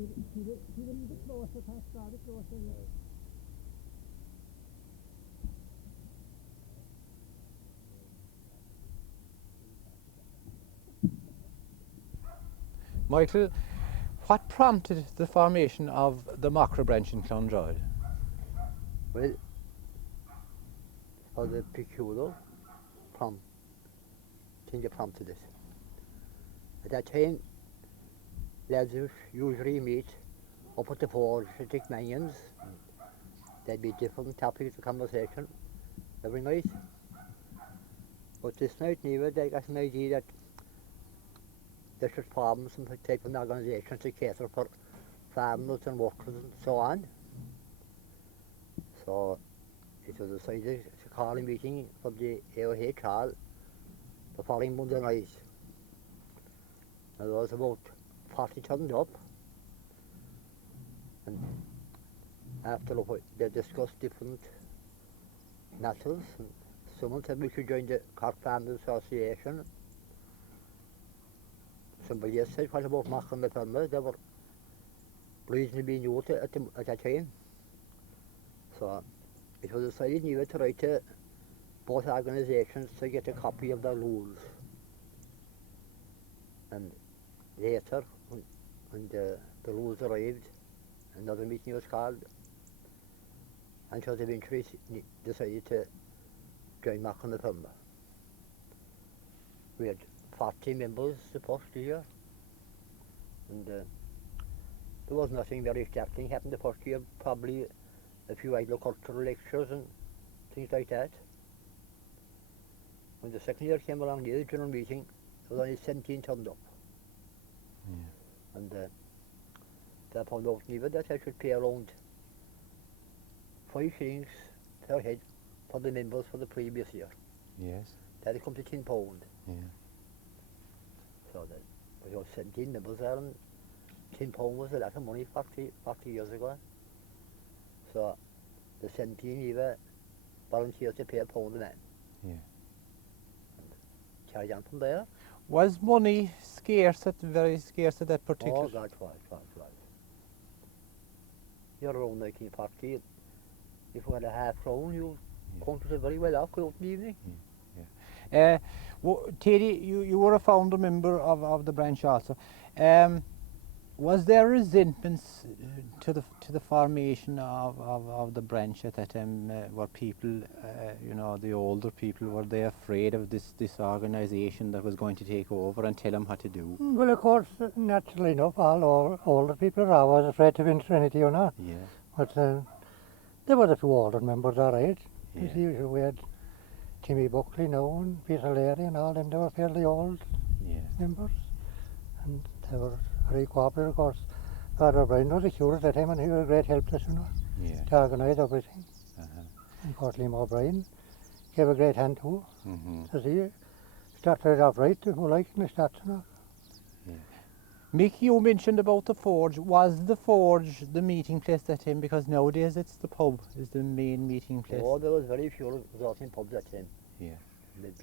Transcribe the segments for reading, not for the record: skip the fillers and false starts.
See them the closer, past the closer. Michael, what prompted the formation of the Macra branch in Clondroyd? Well, for the peculiar thing that prompted it. At that time, lads usually meet up at the forge to take manions. There'd be different topics of conversation every night. But this night, neither, they got an idea that there should form some type of organisation to cater for farmers and workers and so on. So it was decided to call a meeting for the AOH hall the following Monday night. There was about 40 turned up, and after they discussed different matters, and someone said we should join the Cork Farmers Association. Somebody else said, what about Macron and Thunder? They were reasonably new at that time. So it was decided needed to write to both organisations to get a copy of the rules. And later, when the rules arrived, another meeting was called, and so they eventually decided to join Macron and Thunder. We had 40 members the first year, and there was nothing very exacting happened the first year, probably a few agricultural lectures and things like that. When the second year came along, the general meeting, there was only 17 turned up. Yeah. And they found out neither that I should pay around 5 shillings per head for the members for the previous year. Yes. That had come to £10. Yeah. So there was 17 members there, and £10 was a lot of money 40 years ago. So the 17 either volunteered to pay £1 a man. Yeah. And carried on from there. Was money very scarce at that particular? Oh God, was. You're around 1940. If you had a half crown, you counted very well off out in the evening. Yeah. Teddy, you were a founder member of the branch also. Was there resentments to the formation of the branch at that time? Were people, the older people, were they afraid of this organisation that was going to take over and tell them what to do? Well, of course, naturally enough, all older people are always afraid to enter anything, you know. Yeah. But there was a few older members, all right. Yeah. You see, we had Timmy Buckley now and Peter Leary and all them. They were fairly old members, and they were very cooperative, of course. Father O'Brien was a curate at the time, and he was a great help to us, you know, to organise everything. And of course, Liam O'Brien gave a great hand too. So see, started off right, who liked the start, you know. Mick, you mentioned about the forge. Was the forge the meeting place that time? Because nowadays it's the pub is the main meeting place. Oh, there was very few resorting pubs that time. Yeah.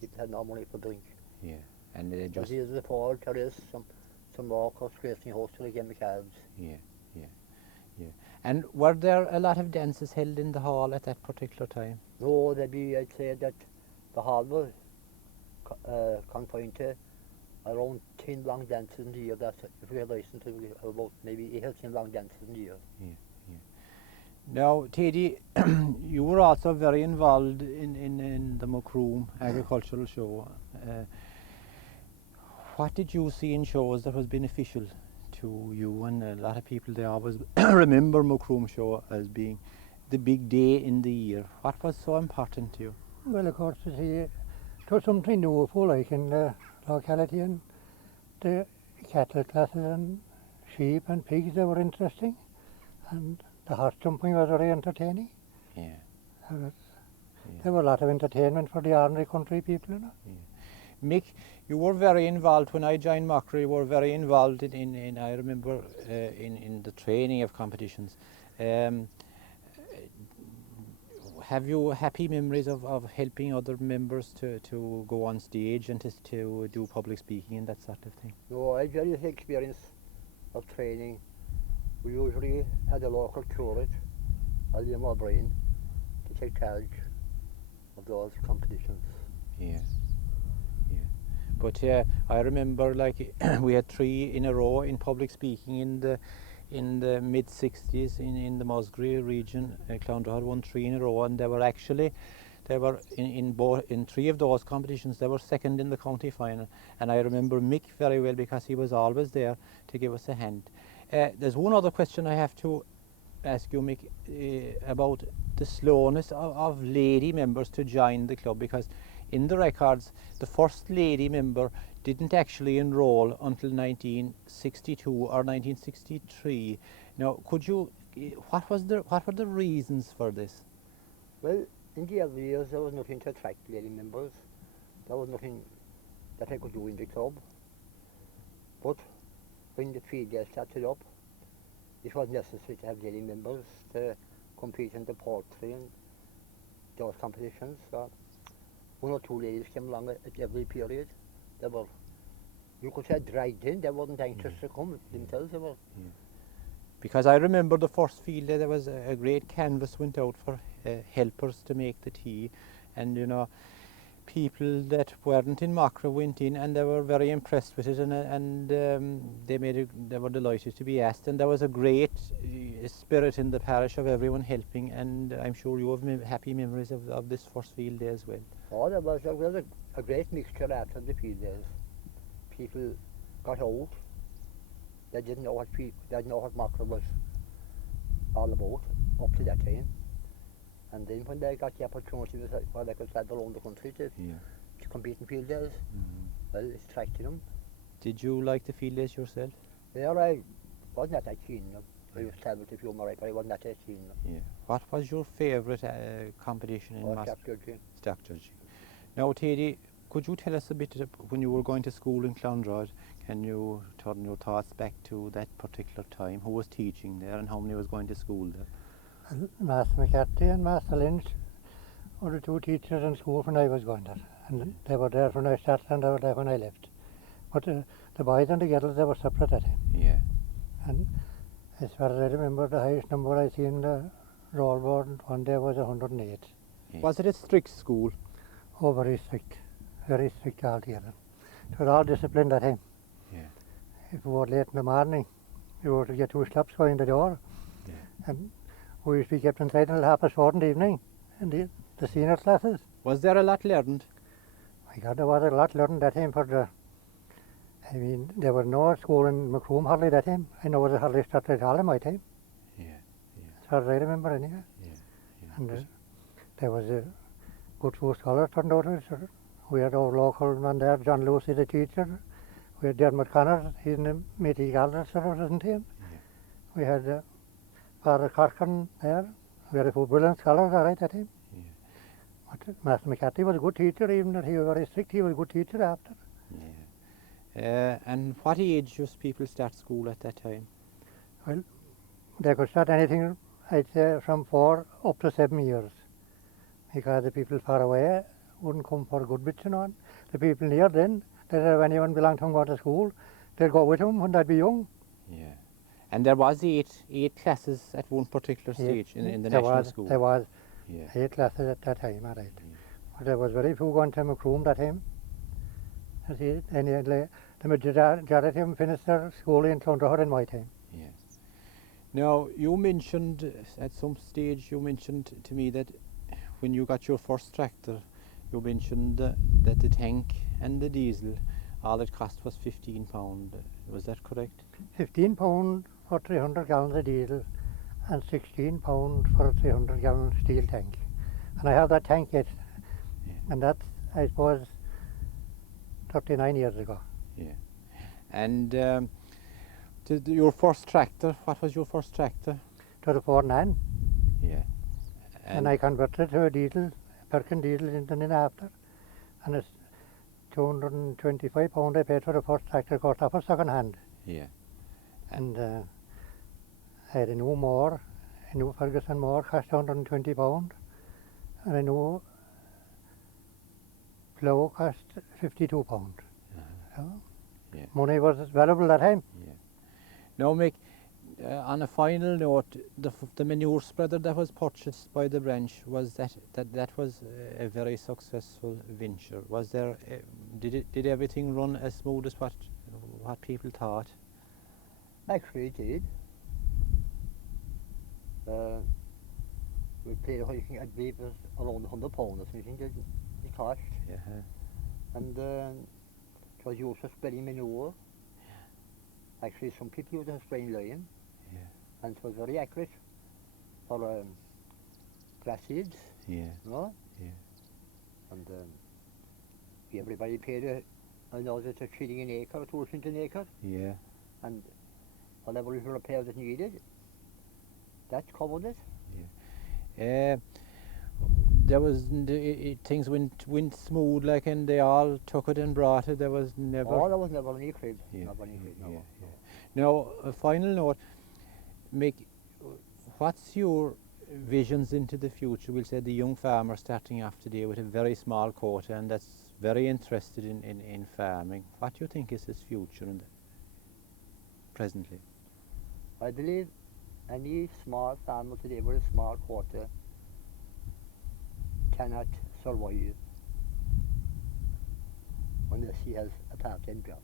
People had no money for drink. Yeah. And they just... Here's the forge, there is some local scraping hostel again, the calves. Yeah. And were there a lot of dances held in the hall at that particular time? No, I'd say that the hall was confined to around 10 long dances in the year. That's if we had license to about maybe 8 or 10 long dances in the year. Yeah. Now, Teddy, you were also very involved in the Macroom agricultural show. What did you see in shows that was beneficial to you? And a lot of people, they always remember Macroom show as being the big day in the year. What was so important to you? Well, of course, you see, it was something new for like in the locality, and the cattle classes and sheep and pigs, they were interesting, and the horse jumping was very entertaining. Yeah. There were a lot of entertainment for the ordinary country people, you know. Yeah. Mick, you were very involved when I joined Macra. You were very involved in I remember in the training of competitions. Have you happy memories of helping other members to go on stage and to do public speaking and that sort of thing? No, I had various experience of training we usually had a local curate, William O'Brien, to take charge of those competitions. Yeah. Yeah. But I remember like we had 3 in a row in public speaking in the mid 60s in the Musgrave region. Clondra had won 3 in a row, and they were in 3 of those competitions they were second in the county final. And I remember Mick very well because he was always there to give us a hand. There's one other question I have to ask you, Mick, about the slowness of lady members to join the club, because in the records the first lady member didn't actually enroll until 1962 or 1963. Now, could you, what were the reasons for this? Well, in the early years there was nothing to attract lady members. There was nothing that I could do in the club. But when the field years started up, it was necessary to have lady members to compete in the poultry and those competitions. So 1 or 2 ladies came along at every period. They were, you could say, dragged in. They weren't anxious to come themselves. They were. Because I remember the first field day, there was a great canvas went out for helpers to make the tea, and you know, people that weren't in Macra went in and they were very impressed with it, and they were delighted to be asked, and there was a great spirit in the parish of everyone helping, and I'm sure you have happy memories of this first field day as well. Oh, there was a great mixture after the field days. People got old. They didn't know what Macra was all about up to that time. And then when they got the opportunity where they could travel around the country to compete in field days, well, it attracted them. Did you like the field days yourself? Yeah, I wasn't that keen. I used to travel to few more, but I wasn't that keen. Yeah. What was your favourite competition in Stock judging. Stock judging. Now, Teddy, could you tell us a bit when you were going to school in Clondra? Can you turn your thoughts back to that particular time? Who was teaching there and how many was going to school there? And Master McCarthy and Master Lynch were the 2 teachers in school when I was going there. And they were there when I started and they were there when I left. But the boys and the girls, they were separate at time. Yeah. And as far as I remember, the highest number I seen the roll board one day was 108. Yeah. Was it a strict school? Oh, very strict altogether. It was all disciplined at time. Yeah. If you were late in the morning, you were to get 2 slaps going the door. Yeah. And we used to be kept inside until 4:30 in the evening in the senior classes. Was there a lot learned? My God, there was a lot learned that time I mean, there was no school in Macroom hardly that time. I know it was hardly started at all in my time. Yeah. As far as I remember anyway. Yeah. And there was a good few scholars turned out of it. We had our local man there, John Lucy, the teacher. We had Dermot Connor, he's in the Métis Galder service, isn't he? We had Father Corkin there. We had a few brilliant scholars all right at him. But Master McCarthy was a good teacher, even though he was very strict, he was a good teacher after. And what age does people start school at that time? Well, they could start anything, I'd say, from 4 up to 7 years. Because the people far away wouldn't come for good bits and on. The people near then, that if anyone belonged to them going to school, they'd go with them when they'd be young. Yeah. And there was eight classes at one particular stage in the national school. There was 8 classes at that time, all right. But there was very few going to Macroom that time. The majority of them finished their school in Clondra in my time. Yes. Now, you mentioned at some stage, you mentioned to me that when you got your first tractor, you mentioned that the tank and the diesel, all it cost was £15. Was that correct? £15 for 300 gallons of diesel and £16 for a 300 gallon steel tank. And I have that tank yet. And that's, I suppose, 39 years ago. Yeah. And your first tractor, what was your first tractor? To the 4.9. Yeah. And I converted to a diesel, Perkin diesel engine after. And it's £225 I paid for the first tractor, cost off a second hand. Yeah. And I had a new Ferguson mower cost £120. And a new plough cost £52. So money was valuable that time. Yeah. Now, Mick, On a final note, the manure spreader that was purchased by the branch, was that was a very successful venture. Was there did everything run as smooth as what people thought? Actually, it did. We paid, I think, I believe it was around £100 or something, the cost. Yeah. And it was used for spreading manure. Actually, some people used it for spraying lime. Yeah. And it was very accurate for grass seeds, Yeah. you know. Yeah. And everybody paid I know that a shilling an acre or 2 cents an acre, Yeah. and whatever little repairs it needed, that covered it. There was things went smooth, like, and they all took it and brought it. There was never. Oh, there was never any crib. Yeah, Never any crib, no. yeah. Now, a final note, Mick, what's your visions into the future? We'll say the young farmer starting off today with a very small quota and that's very interested in farming. What do you think is his future presently? I believe any small farmer today with a small quota cannot survive unless he has a part-time job.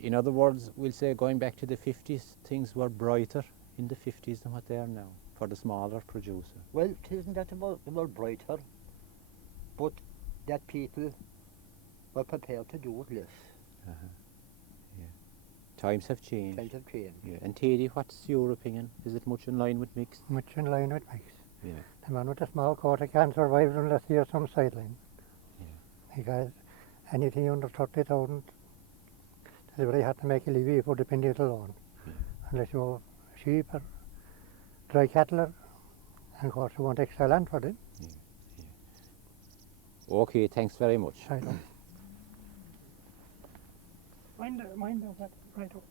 In other words, we'll say going back to the 50s, things were brighter in the 50s than what they are now for the smaller producer. Well, it isn't that about brighter, but that people were prepared to do with less. Times have changed. Times have changed. Yeah. And Teddy, what's your opinion? Is it much in line with Mick's? Much in line with Mix. Yeah. The man with a small quota can't survive unless he has some sideline. Yeah. Because anything under 30,000, they really have to make a living for depending alone. Yeah. Unless you have sheep or dry cattle, and of course you want extra land for them. Okay, thanks very much. Right on. Mind that, right on.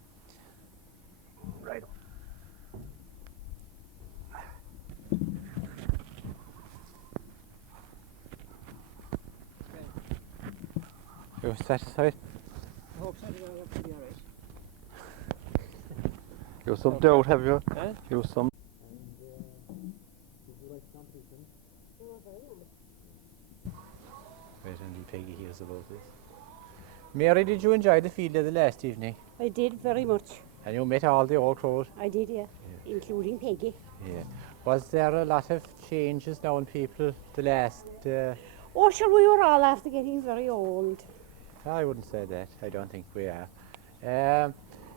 Right on. You're satisfied? I hope so, that'll be all right. You're some doubt, have you? Huh? You're some. Wait until Peggy hears about this. Mary, did you enjoy the field day the last evening? I did very much. And you met all the old crowd? I did, yeah. Including Peggy. Yeah. Was there a lot of changes now in people the last... Oh, sure, we were all after getting very old. I wouldn't say that. I don't think we are.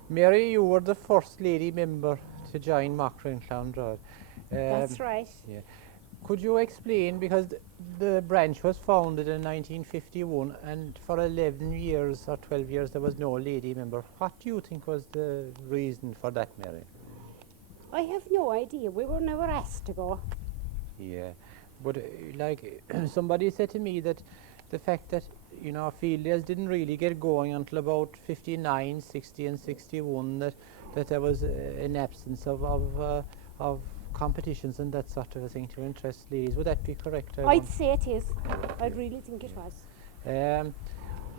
Mary, you were the first lady member to join Mockra in Clondroyd. That's right. Yeah. Could you explain, because the branch was founded in 1951 and for 11 years or 12 years there was no lady member. What do you think was the reason for that, Mary? I have no idea. We were never asked to go. Yeah, but like somebody said to me that the fact that, you know, field days didn't really get going until about 59, 60 and 61, that there was an absence of competitions and that sort of a thing to interest ladies. Would that be correct? I'd say it is. I really think it was.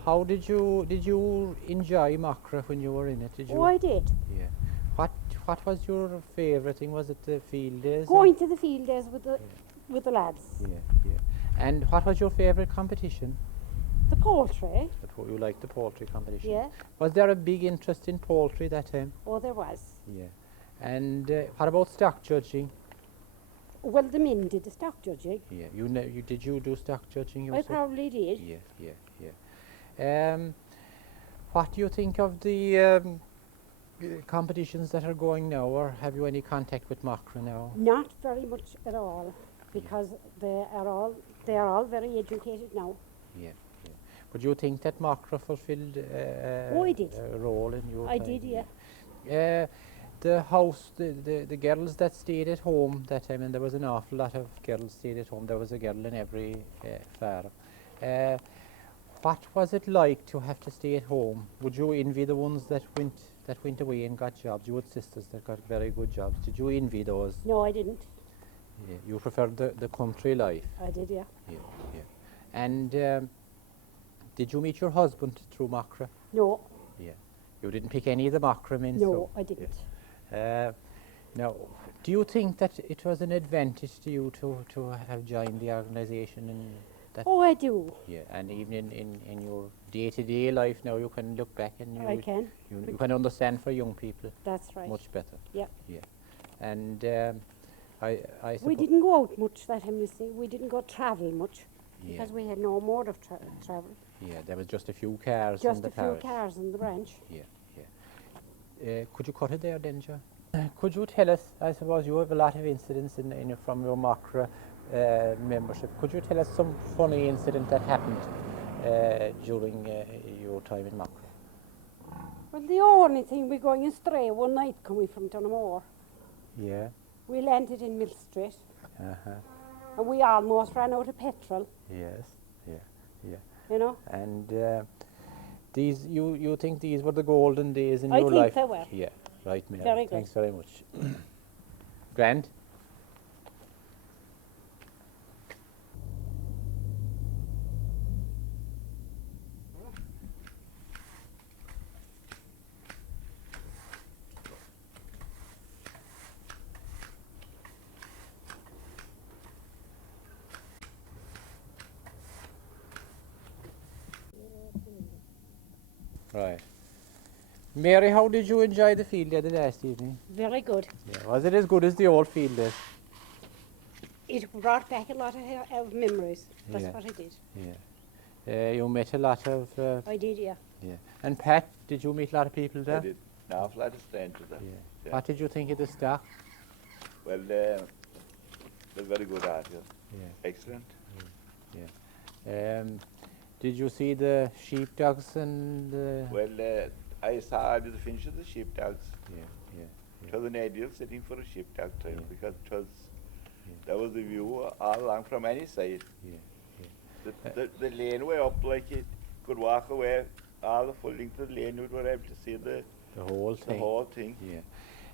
How did you enjoy Mockra when you were in it? Did you? Oh, I did. Yeah. What was your favourite thing? Was it the field days? Going to the field days with the lads. Yeah, yeah. And what was your favourite competition? The poultry. You liked the poultry competition? Yeah. Was there a big interest in poultry that time? Oh, there was. Yeah. And what about stock judging? Well, the men did the stock judging. Yeah. Did you do stock judging I yourself? probably did. Yeah, yeah. What do you think of the competitions that are going now, or have you any contact with Mockra now? Not very much at all, because they are all very educated now. Yeah, yeah. But you think that Mockra fulfilled Oh, I did. a role in your I time? did, yeah. The house, the girls that stayed at home that time, and there was an awful lot of girls stayed at home. There was a girl in every farm. What was it like to have to stay at home? Would you envy the ones that went away and got jobs? You had sisters that got very good jobs. Did you envy those? No, I didn't. Yeah. You preferred the country life? I did, yeah. Yeah, yeah. And did you meet your husband through Mockra? No. Yeah. You didn't pick any of the mackerel. No, I didn't. Now, do you think that it was an advantage to you to have joined the organisation and that? Oh, I do. Yeah, and even in your day-to-day life now, you can look back and I can. you can understand for young people That's right. much better. Yeah. Yeah, and I We didn't go out much that time, you see. We didn't go travel much Yeah. because we had no mode of travel. Yeah, there was just a few cars in Just the a few parish. cars in the branch. Yeah, yeah. Could you cut it there, Denja? Could you tell us, I suppose you have a lot of incidents from your Macra membership. Could you tell us some funny incident that happened during your time in Macra? Well, the only thing we going astray one night coming from Dunamore. Yeah. We landed in Mill Street Uh-huh. and we almost ran out of petrol, Yes. Yeah. Yeah. you know. And these, you think these were the golden days in I your think life? they were. Yeah. Right, Mary. Very good. Thanks very much. Grand. Right. Mary, how did you enjoy the field day the last evening? Very good. Yeah. Was it as good as the old field days? It brought back a lot of memories. That's Yeah. what it did. Yeah. You met a lot of... I did, yeah. yeah. And Pat, did you meet a lot of people there? I did. An awful lot of strangers there. Yeah. Yeah. What did you think of the stock? Well, they're very good at it. Yeah. Excellent. Did you see the sheepdogs and the... Well, I saw the finish of the sheepdogs. Yeah. It was an ideal setting for a sheepdog trail Yeah. because it was, there was the view all along from any side. Yeah. The laneway up like you could walk away all the full length of the lane, you were able to see the whole thing. whole thing.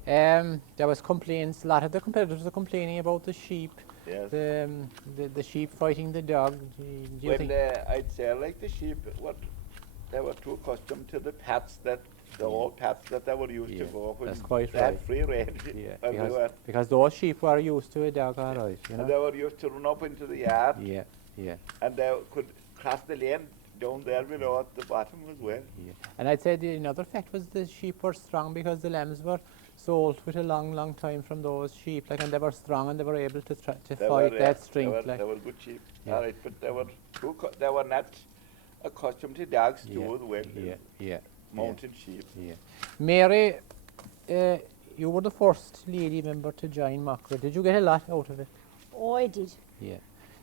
Yeah. There was complaints, a lot of the competitors were complaining about the sheep, Yes. the sheep fighting the dog. Do you Well, think... I'd say like the sheep, they were too accustomed to the paths the old paths that they were used to go when that's quite they had right. free range Yeah, everywhere. because those sheep were used to a dog, all right, you And know? they were used to run up into the yard, Yeah. and they could cross the lane down there below at the bottom as well. Yeah. And I'd say another fact was the sheep were strong because the lambs were sold with a long time from those sheep, like, and they were strong and they were able to They fight were, that strength. they Like. were good sheep, Yeah. all right, but they were they were not accustomed to dogs Yeah. too as well. Yeah. Mountain sheep. Yeah. Mary, you were the first lady member to join Macra. Did you get a lot out of it? Oh, I did. Yeah.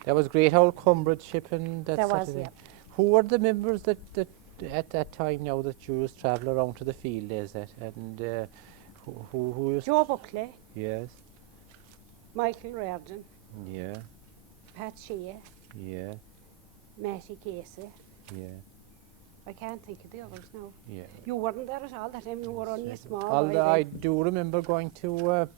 There was great old comradeship and that There sort was, of thing. yeah. Who were the members that at that time now that you used to travel around to the field days at, and who used... Joe Buckley, Yes. Michael Reardon, Yeah. Pat Shea, Yeah. Matty Casey. Yeah. I can't think of the others now. Yeah. You weren't there at all that time. You were only a small Although boy I then. do remember going to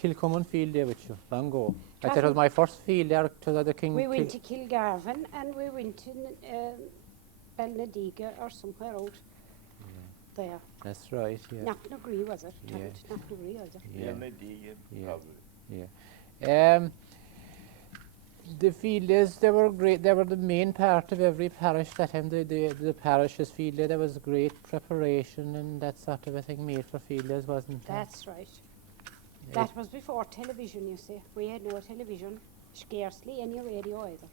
Kilcommon field day with you long ago. I think it was Catherine- my first field there to the King. We went to Kilgarvan and we went to Balnadiga or somewhere out there. That's right. Yeah. Knocknagree was it? Yeah. Knocknagree was it? Yeah. Yeah. Yeah. Probably. The field days, they were great. They were the main part of every parish that time. The parish's field day, there was great preparation and that sort of a thing made for field days, wasn't there? That's right. That was before television, you see. We had no television, scarcely any radio either.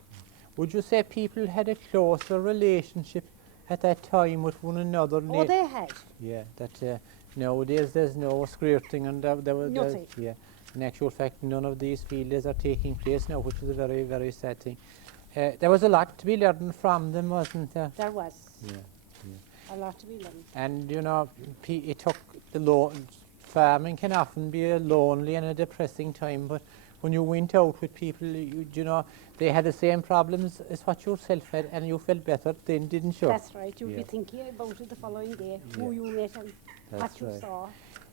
Would you say people had a closer relationship at that time with one another? Oh, they had. Yeah, that nowadays there's no skirting and there was... Nothing. Yeah. In actual fact, none of these field days are taking place now, which is a very, very sad thing. There was a lot to be learned from them, wasn't there? There was Yeah. a lot to be learned. And, you know, it took farming can often be a lonely and a depressing time, but when you went out with people, you know, they had the same problems as what yourself had, and you felt better then, didn't you? That's right. You'd Yeah. be thinking about it the following day, who Yeah. you met and That's what you right. saw.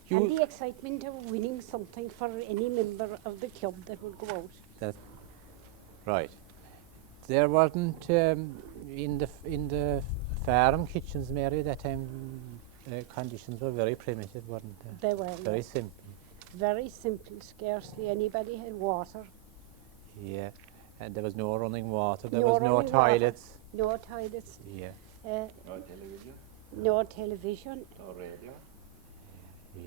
You- And the excitement of winning something for any member of the club that would go out. Right. There wasn't in the farm kitchens, Mary, that time. conditions were very primitive, weren't they? They were Very yes. simple. Very simple. Scarcely anybody had water. Yeah, and there was no running water. There No was no running water. toilets. No toilets. Yeah, No television, No television. no radio.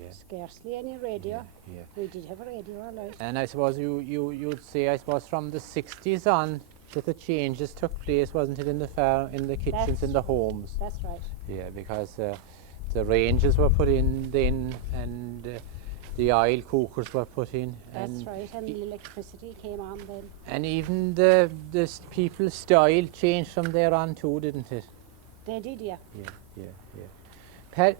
yeah, Scarcely any radio. yeah. We did have a radio, all right. And I suppose you'd say, I suppose, from the 60s on that the changes took place, wasn't it, in the kitchens, in the homes? That's right. Yeah, because the ranges were put in then, and the oil cookers were put in. That's and right. And the electricity came on then. And even the people's style changed from there on too, didn't it? They did, yeah. Yeah. Pat,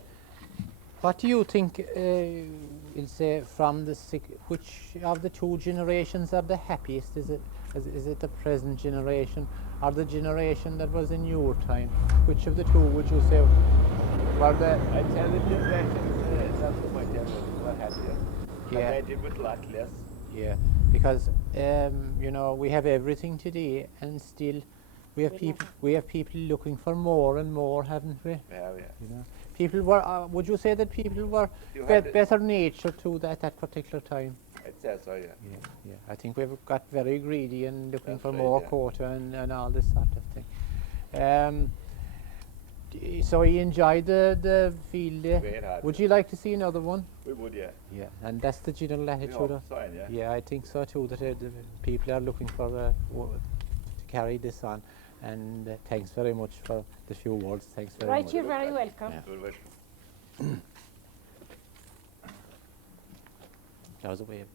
what do you think, we'll say, from which of the two generations are the happiest? Is it the present generation or the generation that was in your time? Which of the two would you say were the... I tell the generation, that's what my generation were happier. Yeah. But they did with a lot less. Yeah, because you know, we have everything today, and still we have people looking for more and more, haven't we? Yeah, yeah. You know, people were. Would you say that people were You had it- better natured too at that particular time? I'd say so, yeah. Yeah. I think we've got very greedy and looking That's for right, more yeah. quota and all this sort of thing. So you enjoyed the field day. Great hard. Would you like to see another one? We would, yeah. Yeah, and that's the general We attitude. hope of- so, yeah. Yeah, I think so too, that the people are looking for to carry this on. And thanks very much for the few words. Thanks very Right, much. you're very welcome. Yeah. Good wish. That was a way of